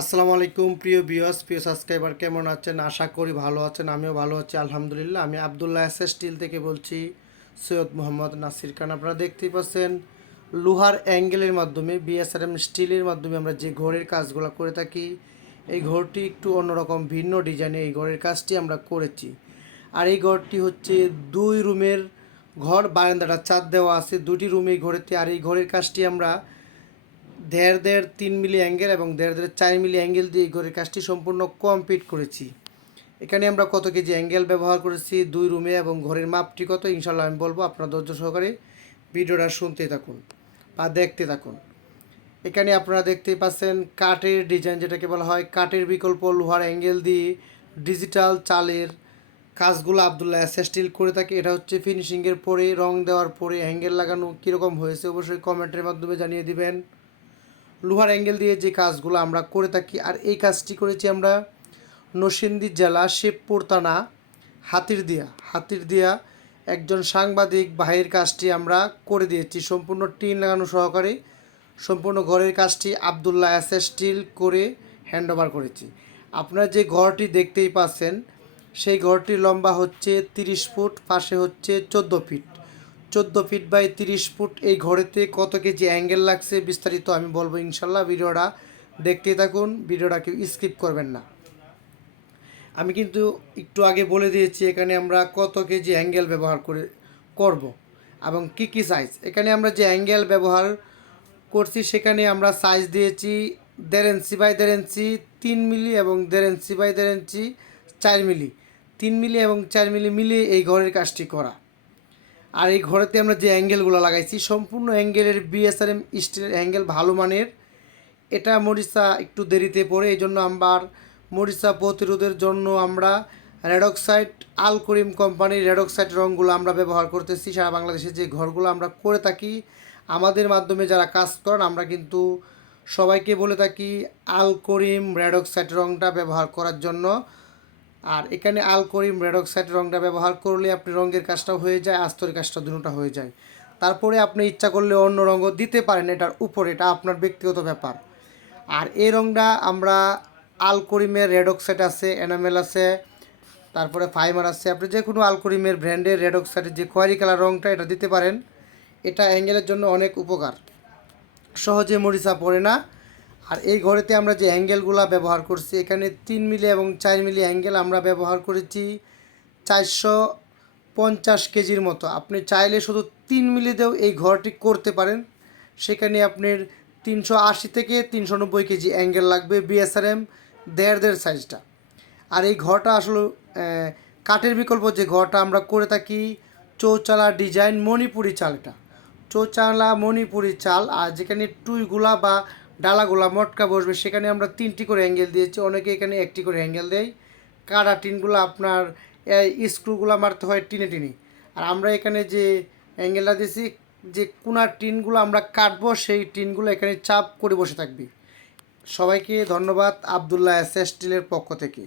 আসসালামু আলাইকুম প্রিয় ভিউয়ার্স প্রিয় সাবস্ক্রাইবার, কেমন আছেন? আশা করি ভালো আছেন। আমিও ভালো আছি আলহামদুলিল্লাহ। আমি আবদুল্লাহ এসএস স্টিল থেকে বলছি, সৈয়দ মোহাম্মদ নাসির খান। আপনারা দেখতেই পাচ্ছেন লোহার অ্যাঙ্গেলের মাধ্যমে বিএসআরএম স্টিলের মাধ্যমে আমরা যে ঘরের কাজগুলো করে থাকি, এই ঘরটি একটু অন্যরকম ভিন্ন ডিজাইনে এই ঘরের কাজটি আমরা করেছি। আর এই ঘরটি হচ্ছে 2 রুমের ঘর, বারান্দাটা ছাদ দেওয়া আছে, 2টি রুম এই ঘরেতে। আর এই ঘরের কাজটি আমরা 1.5 3 মিলি অ্যাঙ্গেল এবং 1.5 4 মিলি অ্যাঙ্গেল দিয়ে এই ঘরের কাজটি সম্পূর্ণ কমপ্লিট করেছি। এখানে আমরা কত কেজি অ্যাঙ্গেল ব্যবহার করেছি 2 রুমে এবং ঘরের মাপটি কত ইনশাল্লাহ আমি বলবো, আপনারা ধৈর্য সহকারে ভিডিওটা শুনতে থাকুন বা দেখতে থাকুন। এখানে আপনারা দেখতেই পাচ্ছেন কাঠের ডিজাইন, যেটাকে বলা হয় কাঠের বিকল্প লোহার অ্যাঙ্গেল দিয়ে ডিজিটাল চালের কাজগুলো আবদুল্লাহ এসএস স্টিল করে থাকে। এটা হচ্ছে ফিনিশিংয়ের পরে, রং দেওয়ার পরে অ্যাঙ্গেল লাগানো কীরকম হয়েছে অবশ্যই কমেন্টের মাধ্যমে জানিয়ে দিবেন। লোহার অ্যাঙ্গেল দিয়ে যে কাজগুলো আমরা করে থাকি, আর এই কাজটি করেছি আমরা নরসিংদী জেলা শেবপুর থানা হাতিরদিয়া একজন সাংবাদিক ভাইয়ের কাজটি আমরা করে দিয়েছি সম্পূর্ণ টিন লাগানো সহকারে। সম্পূর্ণ ঘরের কাজটি আবদুল্লাহ এসএস স্টিল করে হ্যান্ডওভার করেছি। আপনারা যে ঘরটি দেখতেই পাচ্ছেন সেই ঘরটির লম্বা হচ্ছে 30 ফুট, পাশে হচ্ছে 14 ফিট। 14 ফিট বাই 30 ফুট এই ঘরেতে কত কেজি অ্যাঙ্গেল লাগছে বিস্তারিত আমি বলবো ইনশাল্লাহ। ভিডিওটা দেখতে থাকুন, ভিডিওটা কেউ স্কিপ করবেন না। আমি কিন্তু একটু আগে বলে দিয়েছি এখানে আমরা কত কেজি অ্যাঙ্গেল ব্যবহার করব এবং কি সাইজ। এখানে আমরা যে অ্যাঙ্গেল ব্যবহার করছি সেখানে আমরা সাইজ দিয়েছি 1.5 ইঞ্চি বাই 1.5 ইঞ্চি 3 মিলি এবং 1.5 ইঞ্চি বাই 1.5 ইঞ্চি 4 মিলি। 3 মিলি এবং 4 মিলি মিলিয়ে এই ঘরের কাজটি করা। আর এই ঘরেতে আমরা যে অ্যাঙ্গেলগুলো লাগাইছি সম্পূর্ণ অ্যাঙ্গেলের বিএসআরএম স্টিলের অ্যাঙ্গেল, ভালো মানের। এটা মরিচা একটু দেরিতে পড়ে, এই জন্য আমার মরিচা প্রতিরোধের জন্য আমরা রেডক্সাইড আলকরিম কোম্পানির রেডক্সাইড রঙগুলো আমরা ব্যবহার করতেছি। সারা বাংলাদেশে যে ঘরগুলো আমরা করে থাকি, আমাদের মাধ্যমে যারা কাজ করেন আমরা কিন্তু সবাইকে বলে থাকি আলকরিম রেডক্সাইড রঙটা ব্যবহার করার জন্য। আর এখানে আলকরিম রেডক্সাইড রঙটা ব্যবহার করলে আপনি রঙের কাজটাও হয়ে যায়, আস্তরের কাজটা দুটোটা হয়ে যায়। তারপরে আপনি ইচ্ছা করলে অন্য রঙও দিতে পারেন এটার উপরে, এটা আপনার ব্যক্তিগত ব্যাপার। আর এই রঙটা আমরা আলকরিমের রেডক্সাইড আছে, এনামেল আছে, তারপরে ফাইবার আছে, আপনি যে কোনো আলকরিমের ব্র্যান্ডের রেডক্সাইডের যে খয়েরি কালার রঙটা এটা দিতে পারেন। এটা অ্যাঙ্গেলের জন্য অনেক উপকার, সহজে মরিচা পড়ে না। আর এই ঘরেতে আমরা যে অ্যাঙ্গেলগুলো ব্যবহার করছি এখানে 3 মিলি এবং 4 মিলি অ্যাঙ্গেল আমরা ব্যবহার করেছি 450 কেজির মতো। আপনি চাইলে শুধু 3 মিলিতেও এই ঘরটি করতে পারেন, সেখানে আপনার 380 থেকে 390 কেজি অ্যাঙ্গেল লাগবে বিএসআরএম 1.5 সাইজটা। আর এই ঘরটা আসলে কাঠের বিকল্প যে ঘরটা আমরা করে থাকি চৌচালা ডিজাইন মণিপুরি চাল, এটা চৌচালা মণিপুরি চাল। আর যেখানে টুইগুলা বা ডালাগুলা মটকা বসবে সেখানে আমরা 3টি করে অ্যাঙ্গেল দিয়েছি, অনেকে এখানে 1টি করে অ্যাঙ্গেল দেয়। কাটা টিনগুলো আপনার স্ক্রুগুলো মারতে হয় টিনে টিনে। আর আমরা এখানে যে অ্যাঙ্গেলটা দিয়েছি, যে কোনার টিনগুলো আমরা কাটবো সেই টিনগুলো এখানে চাপ করে বসে থাকবে। সবাইকে ধন্যবাদ আবদুল্লাহ এসএস স্টিলের পক্ষ থেকে।